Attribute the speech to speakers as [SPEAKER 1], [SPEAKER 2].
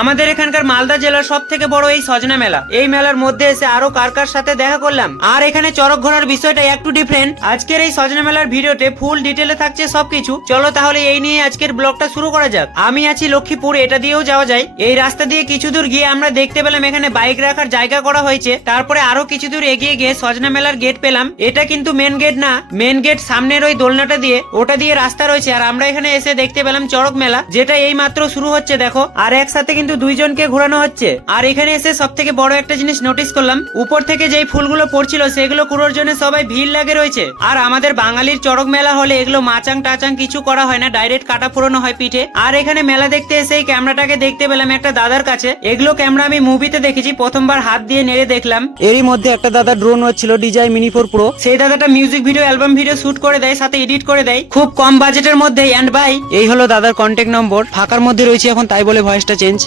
[SPEAKER 1] আমাদের এখানকার মালদা জেলার সব থেকে বড় এই সজনা মেলা। এই মেলার মধ্যে এসে আরও কার কার সাথে দেখা করলাম। আর এখানে চরক ঘোরার বিষয়টা একটু ডিফারেন্ট আজকের এই সজনা মেলার ভিডিওতে ফুল ডিটেলে থাকছে সবকিছু। চলো তাহলে এই নিয়ে আজকের ব্লগটা শুরু করা যাক। আমি আছি লক্ষ্মীপুর, এটা দিয়েও যাওয়া যায়। এই রাস্তা দিয়ে কিছু দূর গিয়ে আমরা দেখতে পেলাম এখানে বাইক রাখার জায়গা করা হয়েছে। তারপরে আরও কিছু দূর এগিয়ে গিয়ে সজনা মেলার গেট পেলাম। এটা কিন্তু মেন গেট না মেন গেট সামনের ওই দোলনাটা দিয়ে, ওটা দিয়ে রাস্তা রয়েছে। আর আমরা এখানে এসে দেখতে পেলাম চড়ক মেলা, যেটা এই মাত্র শুরু হচ্ছে, দেখো। আর একসাথে কিন্তু দুইজনকে ঘোরানো হচ্ছে। আর এখানে এসে সব থেকে বড় একটা জিনিস নোটিস করলাম। উপর থেকে যেই ফুলগুলো পড়ছিল সেগুলো কুড়োর জন্য সবাই ভিড় লাগে রয়েছে। আর আমাদের বাঙালির চড়ক মেলা হলে এগুলো মাচাং টাচাং কিছু করা হয় না ডাইরেক্ট কাটা পুরনো হয় পিঠে। আর এখানে মেলা দেখতে এসে এই ক্যামেরাটাকে দেখতে পেলাম একটা দাদার কাছে। এগুলো ক্যামেরা আমি মুভিতে দেখেছি প্রথমবার হাত দিয়ে নেড়ে দেখলাম। এরই মধ্যে একটা দাদা ড্রোন হচ্ছিল ডিজাই মিনি ফোর প্রো সেই দাদাটা music video album video shoot করে দেয় সাথে এডিট করে দেয়। খুব কম বাজেটের মধ্যে অ্যান্ড বাই এই হলো দাদার কন্ট্যাক্ট নম্বর ফাঁকার মধ্যে রয়েছে এখন তাই বলে ভয়েসটা চেঞ্জ